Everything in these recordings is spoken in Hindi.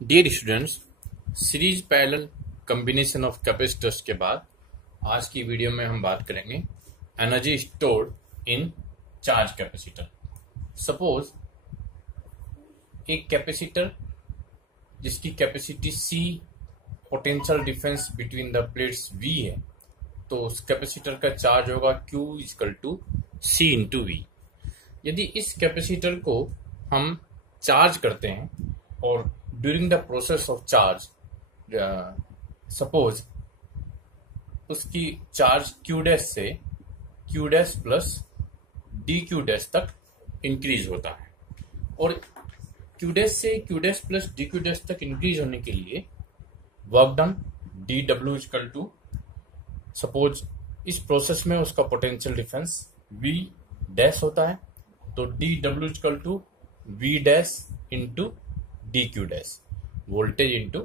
Dear students, series parallel combination of capacitors के बाद आज की वीडियो में हम बात करेंगे energy stored in charge capacitor. Suppose एक कैपेसिटर जिसकी capacity C, potential difference between the plates V है, तो उस कैपेसिटर का चार्ज होगा Q equal to C into V। यदि इस कैपेसिटर को हम चार्ज करते हैं और during the process of charge suppose उसकी चार्ज Q डैश से Q dash plus D Q dash तक इंक्रीज होता है, और Q डैश से Q dash plus D Q dash तक इंक्रीज होने के लिए work done D W equal to, suppose इस प्रोसेस में उसका पोटेंशियल डिफरेंस V डैश होता है, तो D W equal to V dash into D Q dash, voltage into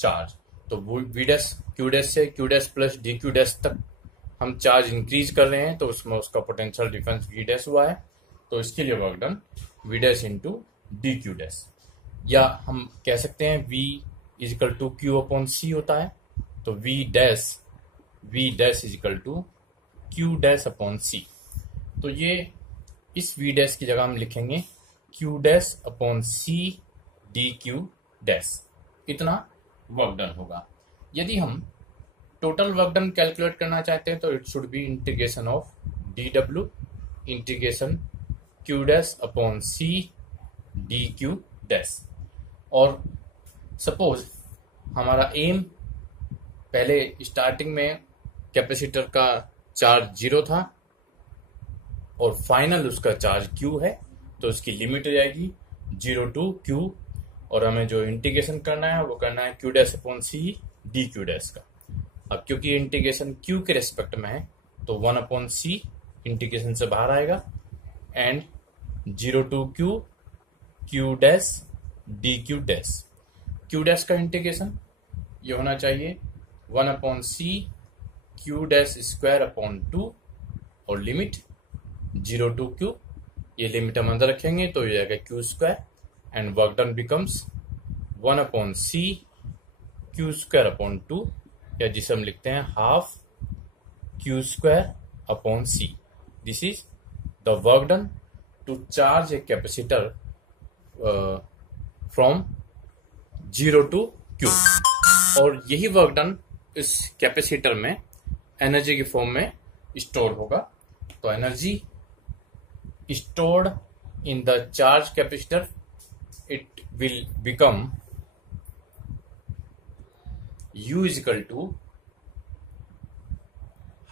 charge. तो V डैश Q डैश से Q dash plus D Q dash तक हम चार्ज इंक्रीज कर रहे हैं, तो उसमें उसका पोटेंशियल डिफरेंस V डैश हुआ है, तो इसके लिए work done V dash into D Q dash. या हम कह सकते हैं V is equal to Q upon C होता है, तो V dash is equal to Q dash upon C। तो ये इस V डैश की जगह हम लिखेंगे Q dash upon C D Q dash. इतना वर्क डन होगा। यदि हम टोटल वर्क डन कैलकुलेट करना चाहते हैं तो it should B integration of D W integration Q dash upon C D Q dash. और सपोज हमारा एम पहले स्टार्टिंग में कैपेसिटर का चार्ज 0 था और फाइनल उसका चार्ज Q है, तो उसकी लिमिट हो जाएगी 0 टू Q, और हमें जो इंटीग्रेशन करना है वो करना है Q dash upon C D Q dash का। अब क्योंकि इंटीग्रेशन Q के रेस्पेक्ट में है तो 1 अपॉन C इंटीग्रेशन से बाहर आएगा, and 0 to Q dash D Q dash. Q dash का इंटीग्रेशन ये होना चाहिए 1 upon C Q dash square upon 2, और लिमिट 0 टू Q, ये लिमिट हम अंदर रखेंगे तो ये जाएगा Q square, and work done becomes 1 upon C Q square upon 2, या जिसे हम लिखते हैं half Q square upon C। This is the work done to charge A capacitor from 0 to Q। और यही वर्क डन इस कैपेसिटर में एनर्जी की फॉर्म में स्टोर होगा। तो energy stored in the charge capacitor, it will become U is equal to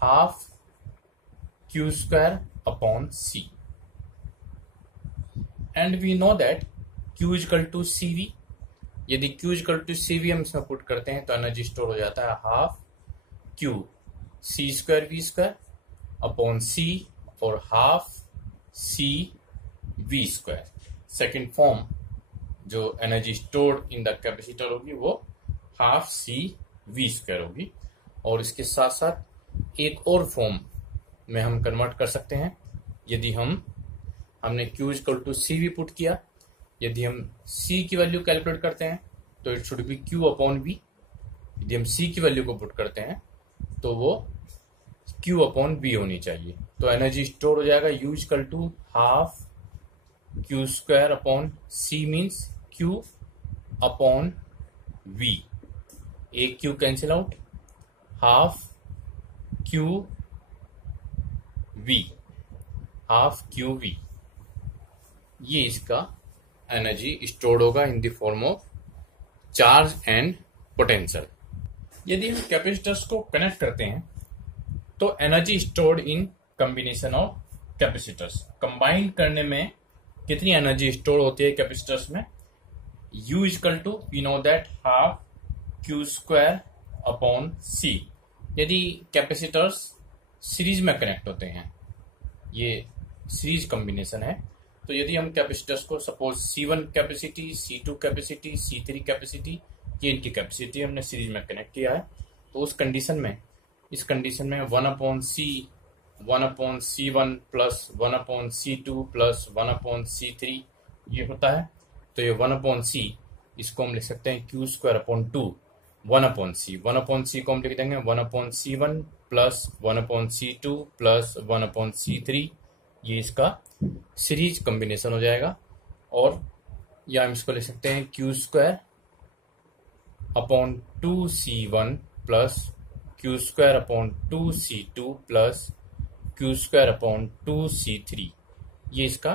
half Q square upon C, and we know that Q is equal to CV। यदि Q is equal to CV हम इसमें पुट करते हैं तो एनर्जी स्टोर हो जाता है half Q C square V square upon C, और half C V square. Second form जो energy stored in the capacitor होगी वो हाफ C V स्क्वायर होगी। और इसके साथ साथ एक और फॉर्म में हम कन्वर्ट कर सकते हैं। यदि हमने Q equal to C V put किया, यदि हम C की वैल्यू कैलकुलेट करते हैं तो it should B Q upon V। यदि हम C की वैल्यू को पुट करते हैं तो वो Q अपॉन V होनी चाहिए। तो एनर्जी स्टोर हो जाएगा U equal to half Q square upon C means Q upon V। एक Q cancel out, half Q V, half Q V। ये इसका एनर्जी स्टोर्ड होगा in the form of charge and potential. यदि हम कैपेसिटर्स को कनेक्ट करते हैं तो energy stored in combination of capacitors, combine करने में कितनी एनर्जी स्टोर होती है कैपेसिटर्स में? U equal to we know that half Q square upon C। यदि कैपेसिटर्स सीरीज में कनेक्ट होते हैं, ये सीरीज कॉम्बिनेशन है, तो यदि हम कैपेसिटर्स को suppose C1 capacity, C2 capacity, C3 capacity, ये इनकी कैपेसिटी हमने सीरीज में कनेक्ट किया है, तो इस कंडीशन में 1 upon C1 plus 1 upon C2 plus 1 upon C3 ये होता है। तो ये 1 अपॉन C इसको हम लिख सकते हैं क्यू स्क्वायर अपॉन 2 1 अपॉन सी। 1 अपॉन सी को हम लिख देंगे 1 upon C1 plus 1 upon C2 plus 1 upon C3। ये इसका सीरीज कॉम्बिनेशन हो जाएगा। और या हम इसको लिख सकते हैं Q square upon 2C1 plus Q square upon 2C2 plus Q square upon 2C3। ये इसका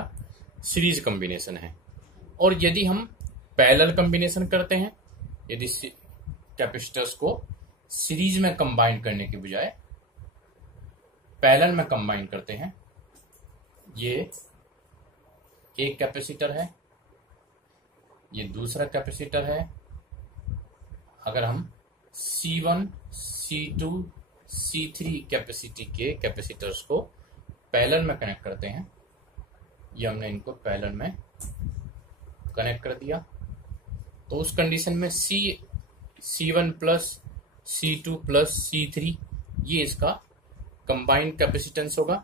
सीरीज कॉम्बिनेशन है। और यदि हम पैरेलल कॉम्बिनेशन करते हैं, यदि कैपेसिटर्स को सीरीज में कंबाइन करने के बजाय पैरेलल में कंबाइन करते हैं, ये एक कैपेसिटर है, ये दूसरा कैपेसिटर है। अगर हम C1, C2, C3 कैपेसिटी के कैपेसिटर्स को पैरेलल में कनेक्ट करते हैं, ये हमने इनको पैरेलल में कनेक्ट कर दिया, तो उस कंडीशन में C1 plus C2 plus C3 ये इसका कंबाइंड कैपेसिटेंस होगा।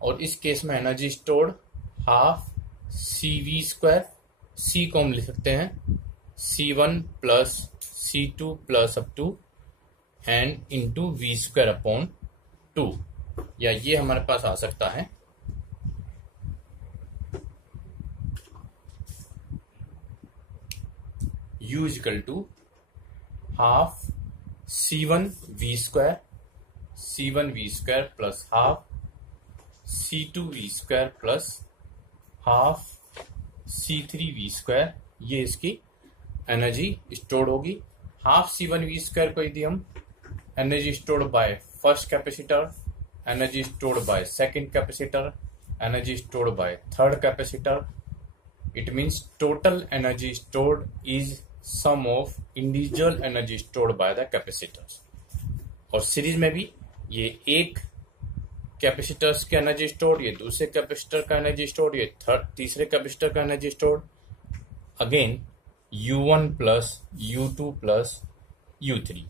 और इस केस में energy stored half CV square, C को हम लिख सकते हैं C1 plus C2 plus up to and into V square upon 2, या ये हमारे पास आ सकता है U equal to half C1 V square plus half C2 V square plus half C3 V square. ये इसकी एनर्जी स्टोर्ड होगी। हाफ C1 V स्क्वायर को यदि हम energy stored by first capacitor, energy stored bye second capacitor, energy stored by third capacitor, it means total energy stored is sum of individual energy stored by the capacitors. और सीरीज में भी ये एक कैपेसिटर्स की एनर्जी स्टोर्ड, ये दूसरे कैपेसिटर का एनर्जी स्टोर्ड, ये तीसरे कैपेसिटर का energy stored, again U1 plus U2 plus U3।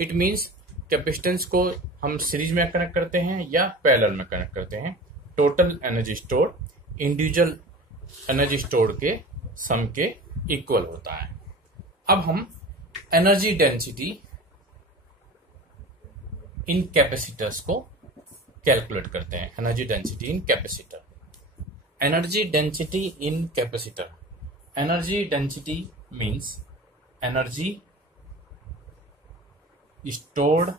It means capacitance को हम सीरीज में कनेक्ट करते हैं या पैरेलल में कनेक्ट करते हैं, total energy stored individual energy stored के सम के इक्वल होता है। अब हम एनर्जी डेंसिटी इन कैपेसिटर्स को कैलकुलेट करते हैं। Energy density in capacitor. Energy density in capacitor. Energy density means energy stored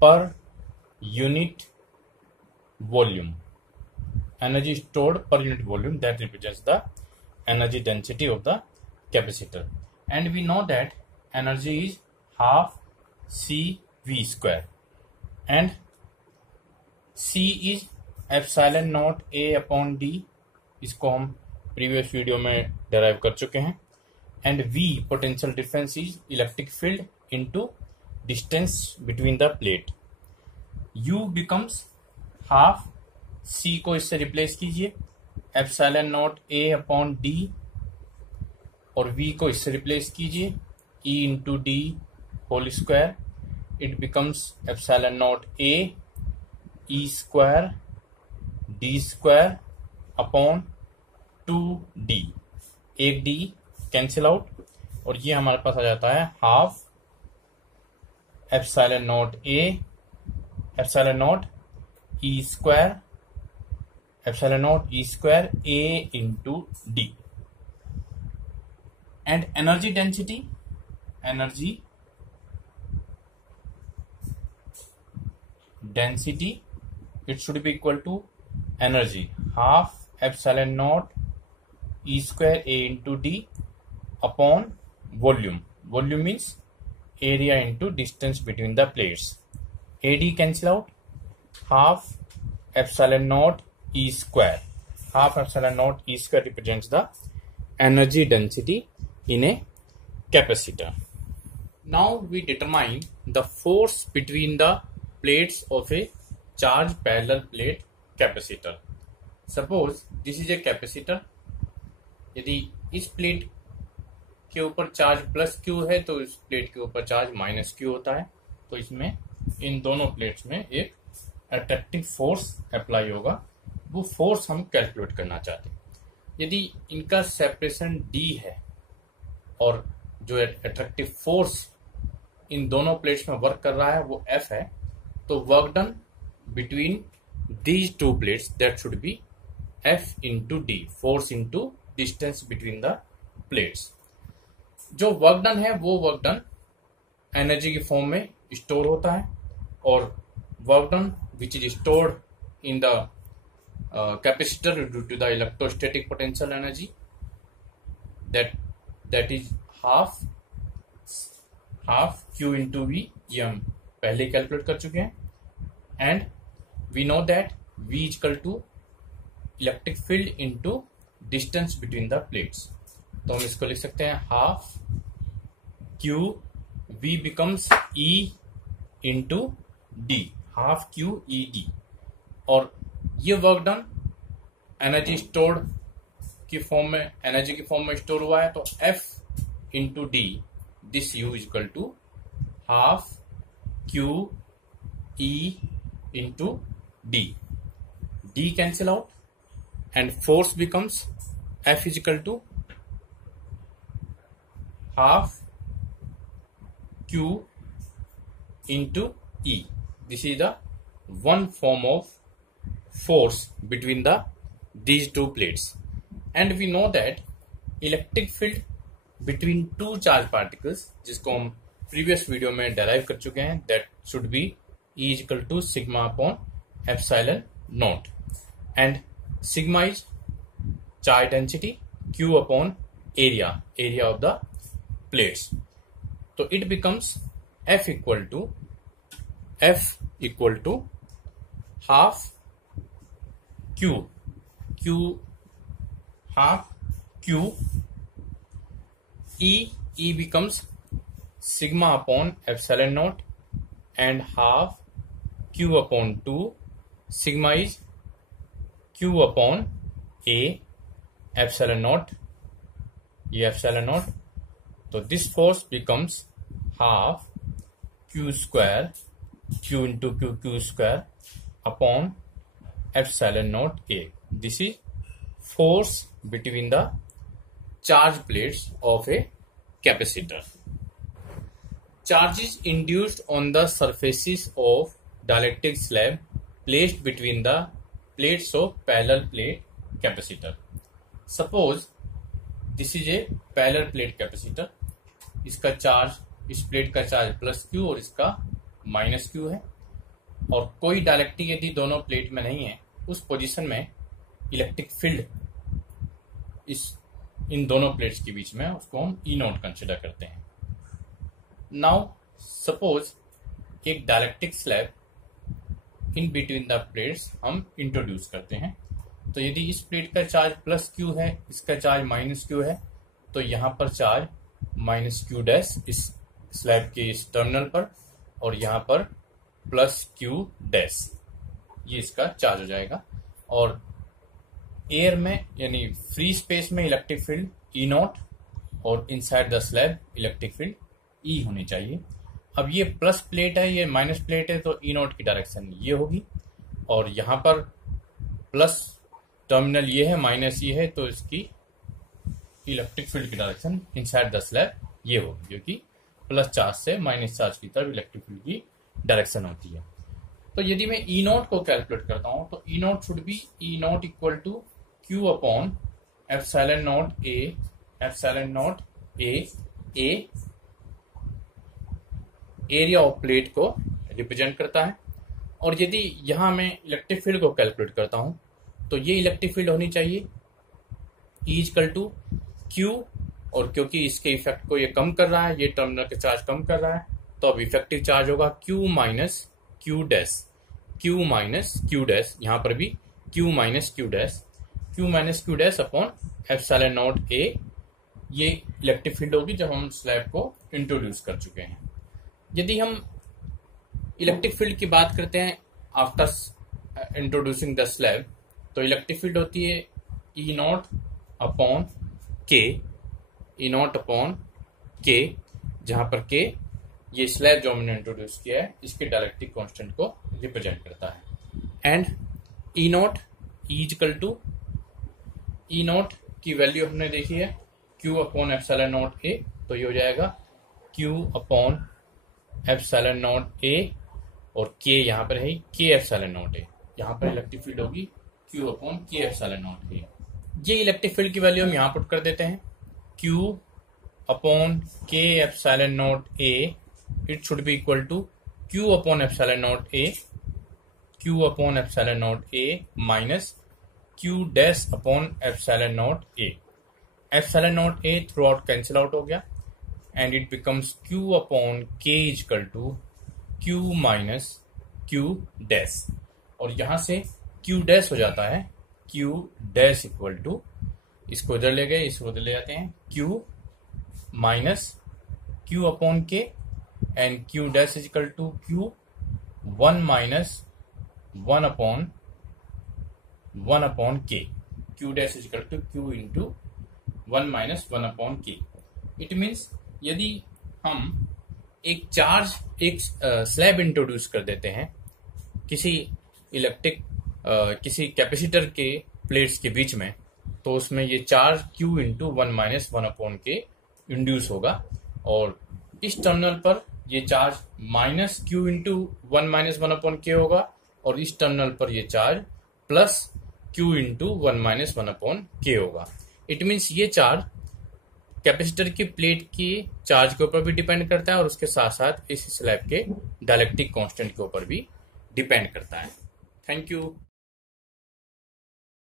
per unit volume. Energy stored per unit volume, that represents the energy density of the capacitor. And we know that energy is half CV square, and C is epsilon naught A upon D. इसको हम प्रीवियस वीडियो में डेराइव कर चुके हैं। And V potential difference is electric field into distance between the plate. U becomes half C को इससे रिप्लेस कीजिए, epsilon naught A upon D, और V को इससे रिप्लेस कीजिए E into D whole square. It becomes epsilon naught A E square D square upon 2D। एक D कैंसिल आउट, और ये हमारे पास आ जाता है half epsilon naught A epsilon naught E square epsilon naught E square A into D। And energy density, it should be equal to energy half epsilon naught E square A into D upon volume. Volume means area into distance between the plates. AD cancel out, half epsilon naught E square. Half epsilon naught E square represents the energy density in a capacitor. Now we determine the force between the plates of a charge parallel plate capacitor. Suppose this is a capacitor. यदि इस प्लेट के ऊपर चार्ज प्लस क्यू है तो इस प्लेट के ऊपर चार्ज माइनस क्यू होता है, तो इसमें इन दोनों प्लेट्स में एक अट्रैक्टिव फोर्स अप्लाई होगा। वो फोर्स हम कैलकुलेट करना चाहते हैं। यदि इनका सेपरेशन D है और जो अट्रैक्टिव फोर्स इन दोनों प्लेट्स में वर्क कर रहा है वो F है, तो work done between these two plates that should be F into D, force into distance between the plates. जो वर्क डन है वो वर्क डन एनर्जी के फॉर्म में स्टोर होता है, और work done which is stored in the capacitor due to the electrostatic potential energy that is half Q into V, ये हम पहले कैलकुलेट कर चुके हैं। And we know that V is equal to electric field into distance between the plates. तो हम इसको लिख सकते हैं half Q, V becomes E into D, half Q E D। और ये वर्क डन एनर्जी स्टोर्ड की फॉर्म में, एनर्जी की फॉर्म में स्टोर हुआ है, तो F into D, this U is equal to half Q E into D। D cancel out and force becomes F is equal to half Q into E। This is the one form of force between these two plates, and we know that electric field between two charged particles, जिसको हम previous video में derive कर चुके हैं, that should be E is equal to sigma upon epsilon naught, and sigma is charge density, Q upon area of the plates, so it becomes F equal to half half Q E becomes sigma upon epsilon naught, and half Q upon 2, sigma is Q upon A epsilon naught, ये epsilon naught, तो this force becomes half Q square, Q into Q square upon epsilon naught A. This is force between the charge plates of a capacitor. Charge is induced on the surfaces of dielectric slab placed between the plates of parallel plate capacitor. Suppose this is a parallel plate capacitor. इसका चार्ज, इस प्लेट का चार्ज प्लस Q और इसका माइनस Q है, और कोई डायलेक्ट्रिक यदि दोनों प्लेट में नहीं है, उस पोजीशन में इलेक्ट्रिक फील्ड इन दोनों प्लेट्स के बीच में, उसको हम E नॉट कंसिडर करते हैं। नाउ सपोज एक dielectric slab in between the plates हम इंट्रोड्यूस करते हैं, तो यदि इस प्लेट का चार्ज प्लस Q है, इसका चार्ज माइनस Q है, तो यहाँ पर चार्ज माइनस Q डैश इस स्लैब के इस टर्मिनल पर, और यहाँ पर प्लस Q डैश, ये इसका चार्ज हो जाएगा। और एयर में यानी फ्री स्पेस में इलेक्ट्रिक फील्ड E नॉट, और inside the slab electric field E होनी चाहिए। अब ये प्लस प्लेट है, ये माइनस प्लेट है, तो E नॉट की डायरेक्शन ये होगी, और यहाँ पर प्लस टर्मिनल ये है, माइनस ये है, तो इसकी इलेक्ट्रिक फील्ड की डायरेक्शन इनसाइड द स्लैब ये होगी, जो कि प्लस चार्ज से माइनस चार्ज की तरफ इलेक्ट्रिक फील्ड की डायरेक्शन होती है। तो यदि मैं E नॉट को कैलकुलेट करता हूं, तो E naught should be E naught equal to Q upon epsilon naught A, epsilon naught A area of plate को रिप्रेजेंट करता है। और यदि यहां मैं इलेक्ट्रिक फील्ड को कैलकुलेट करता हूं, तो ये इलेक्ट्रिक फील्ड होनी चाहिए E इक्वल टू Q, और क्योंकि इसके इफेक्ट को ये कम कर रहा है, ये टर्मिनल के चार्ज कम कर रहा है, तो अब इफेक्टिव चार्ज होगा Q minus Q dash, Q minus Q dash, यहाँ पर भी Q minus Q dash, Q minus Q dash upon epsilon naught A। ये इलेक्ट्रिक फील्ड होगी जब हम स्लैब को इंट्रोड्यूस कर चुके हैं। यदि हम इलेक्ट्रिक फील्ड की बात करते हैं आफ्टर इंट्रोड्यूसिंग द स्लैब, तो इलेक्ट्रिक फील्ड होती है E not upon K, E not upon K, जहां पर K ये स्लैब जो हमने इंट्रोड्यूस किया है इसके डायलेक्ट्रिक कांस्टेंट को रिप्रेजेंट करता है। And E naught equal to E naught की वैल्यू हमने देखी है Q upon epsilon naught A, तो ये हो जाएगा Q upon epsilon naught A और K यहाँ पर है K एप्सिलॉन नॉट ए, यहाँ पर इलेक्ट्रिक फील्ड होगी Q upon K epsilon naught ए। ये इलेक्ट्रिक फील्ड की वैल्यू हम यहाँ पुट कर देते हैं Q upon K epsilon naught A, it should be equal to Q upon epsilon naught A, Q upon epsilon naught A minus Q dash upon epsilon naught A. Epsilon naught A throughout cancel out हो गया and it becomes Q upon K equal to Q minus Q dash, और यहां से Q डैश हो जाता है Q डैश इक्वल टू, इसको इधर ले गए, इसको इधर ले जाते हैं, Q minus Q upon K and Q dash is equal to Q 1 minus 1 upon K। Q dash is equal to Q into 1 minus 1 upon K। It means यदि हम एक चार्ज, एक स्लैब इंट्रोड्यूस कर देते हैं किसी किसी कैपेसिटर के प्लेट्स के बीच में, तो उसमें ये charge Q into 1 minus 1 upon K induce होगा, और इस टर्मिनल पर ये charge minus Q into 1 minus 1 upon K होगा, और इस टर्मिनल पर ये charge plus Q into 1 minus 1 upon K होगा। इट मीन्स ये चार्ज कैपेसिटर की प्लेट की चार्ज के ऊपर भी डिपेंड करता है और उसके साथ साथ इस स्लैब के डाइलेक्ट्रिक कांस्टेंट के ऊपर भी डिपेंड करता है। Thank you.